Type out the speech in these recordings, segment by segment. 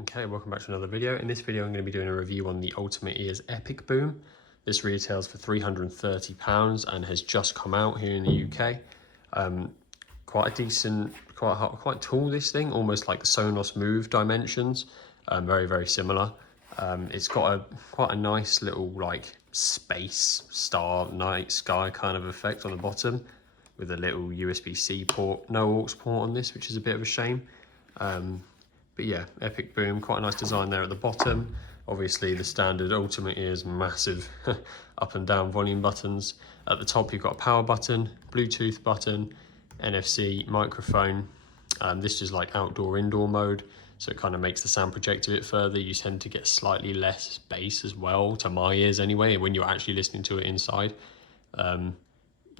Okay, welcome back to another video. In this video, I'm going to be doing a review on the Ultimate Ears EpicBoom. This retails for £330 and has just come out here in the UK. Quite a decent, quite tall, this thing, almost like the Sonos Move dimensions. Very, very similar. It's got quite a nice little like space star night sky kind of effect on the bottom with a little USB-C port. No aux port on this, which is a bit of a shame. But yeah, EpicBoom, quite a nice design there at the bottom. Obviously the standard Ultimate Ears massive up and down volume buttons. At the top you've got a power button, Bluetooth button, NFC, microphone. This is like outdoor indoor mode, so it kind of makes the sound project a bit further. You tend to get slightly less bass as well, to my ears anyway, when you're actually listening to it inside.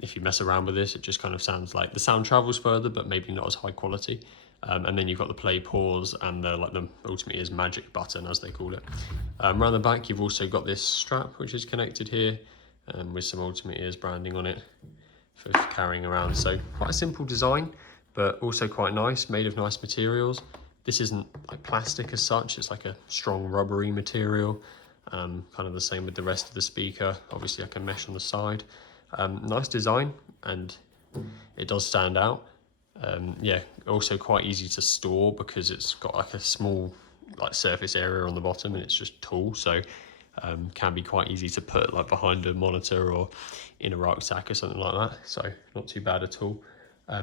If you mess around with this, it just kind of sounds like the sound travels further, but maybe not as high quality. And then you've got the play, pause, and the Ultimate Ears magic button, as they call it. Around the back, you've also got this strap, which is connected here, with some Ultimate Ears branding on it for carrying around. So quite a simple design, but also quite nice, made of nice materials. This isn't like plastic as such, it's like a strong rubbery material, kind of the same with the rest of the speaker, obviously like a mesh on the side. Nice design, and it does stand out. Yeah, also quite easy to store because it's got like a small like surface area on the bottom and it's just tall, so can be quite easy to put like behind a monitor or in a rucksack or something like that, so not too bad at all.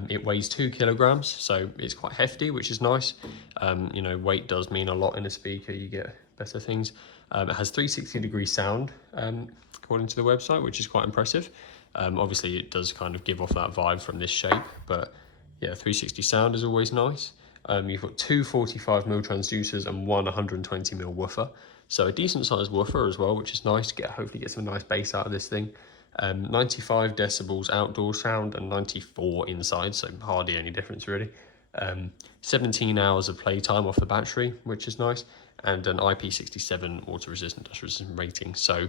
It weighs 2 kilograms, so it's quite hefty, which is nice. You know, weight does mean a lot in a speaker, you get better things. It has 360-degree sound, according to the website, which is quite impressive. Obviously it does kind of give off that vibe from this shape, but yeah, 360 sound is always nice. You've got two 45mm transducers and one 120mm woofer. So a decent sized woofer as well, which is nice to hopefully get some nice bass out of this thing. 95 decibels outdoor sound and 94 inside, so hardly any difference really. 17 hours of playtime off the battery, which is nice, and an IP67 water resistant, dust resistant rating. So,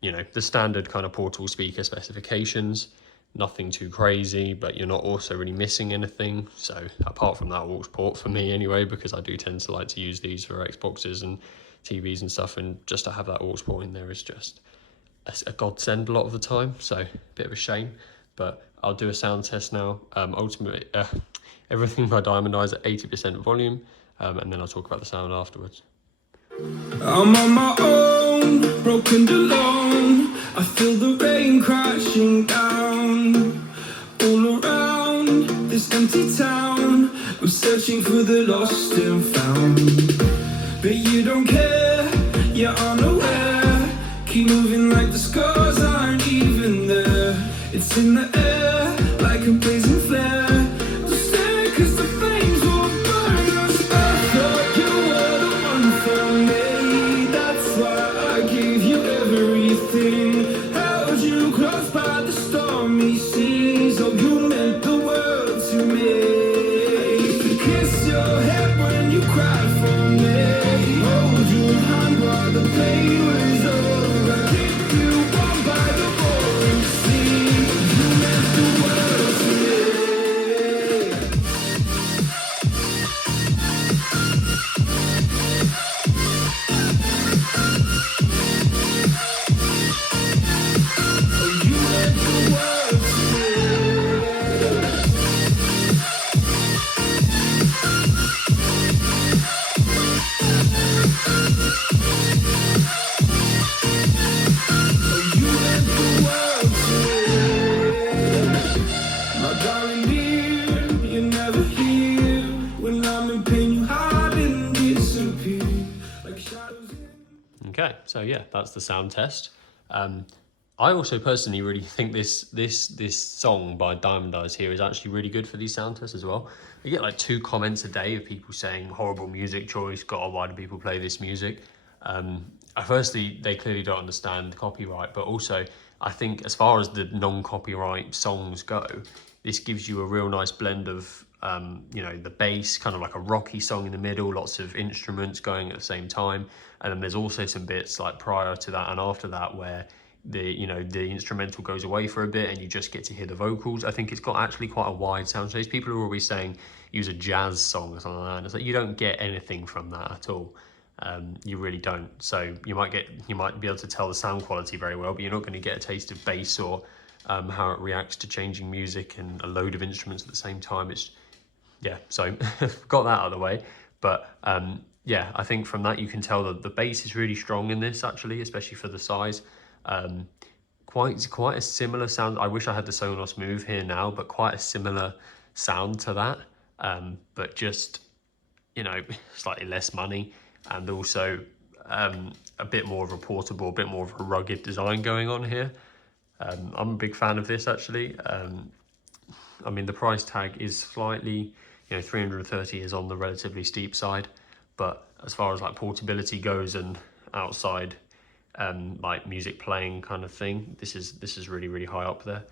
you know, the standard kind of portable speaker specifications. Nothing too crazy, but you're not also really missing anything. So apart from that aux port for me anyway, because I do tend to like to use these for Xboxes and TVs and stuff, and just to have that aux port in there is just a godsend a lot of the time, so a bit of a shame. But I'll do a sound test now. Ultimately, everything by Diamond Eyes at 80% volume, and then I'll talk about the sound afterwards. I'm on my own, broken alone. I feel the rain crashing down all around this empty town. I'm searching for the lost and found, but you don't care, you're unaware. Keep moving like the scars aren't even there. It's in the air like a blazing flare. Don't stare 'cause the flames will burn us. I thought you were the one for me, that's why I gave you everything. Held you close by the stormy seas. Oh, you meant the world to me. Kiss your head when you cried for me. Hold your hand while the pain was over. Keep you warm by the roaring sea. You meant the world to me. Oh, you meant the world to me. Oh, you meant the world to me. My darling dear, you're never here. When I'm in pain, you hide and disappear like shadows in. Okay, so yeah, that's the sound test. I also personally really think this song by Diamond Eyes here is actually really good for these sound tests as well. You get like 2 comments a day of people saying horrible music choice, God, why do people play this music? Firstly, they clearly don't understand copyright, but also I think as far as the non-copyright songs go, this gives you a real nice blend of you know, the bass, kind of like a rocky song in the middle, lots of instruments going at the same time, and then there's also some bits like prior to that and after that where the instrumental goes away for a bit and you just get to hear the vocals. I think it's got actually quite a wide sound stage. People are always saying use a jazz song or something like that, and it's like you don't get anything from that at all. You really don't. So you might be able to tell the sound quality very well, but you're not going to get a taste of bass or how it reacts to changing music and a load of instruments at the same time. It's so got that out of the way. But yeah, I think from that you can tell that the bass is really strong in this, actually, especially for the size. Quite a similar sound. I wish I had the Sonos Move here now, but quite a similar sound to that, but just, slightly less money, and also a bit more of a portable, a bit more of a rugged design going on here. I'm a big fan of this, actually. I mean, the price tag is slightly, 330 is on the relatively steep side, but as far as like portability goes and outside like music playing kind of thing, this is really, really high up there.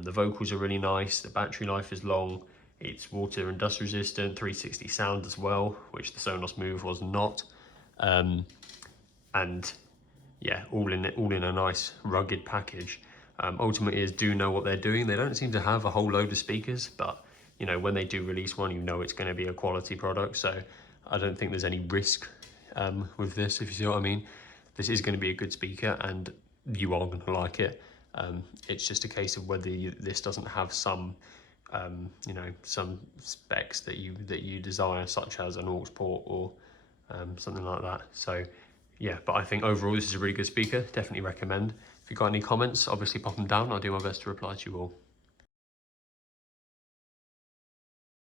The vocals are really nice, the battery life is long, it's water and dust resistant, 360 sound as well, which the Sonos Move was not. And yeah, all in a nice rugged package. Ultimate Ears do know what they're doing. They don't seem to have a whole load of speakers, but when they do release one, it's going to be a quality product. So I don't think there's any risk with this, if you see what I mean. This is going to be a good speaker, and you are going to like it. It's just a case of whether this doesn't have some, some specs that you desire, such as an aux port or something like that. So yeah, but I think overall this is a really good speaker. Definitely recommend. If you've got any comments, obviously pop them down. I'll do my best to reply to you all.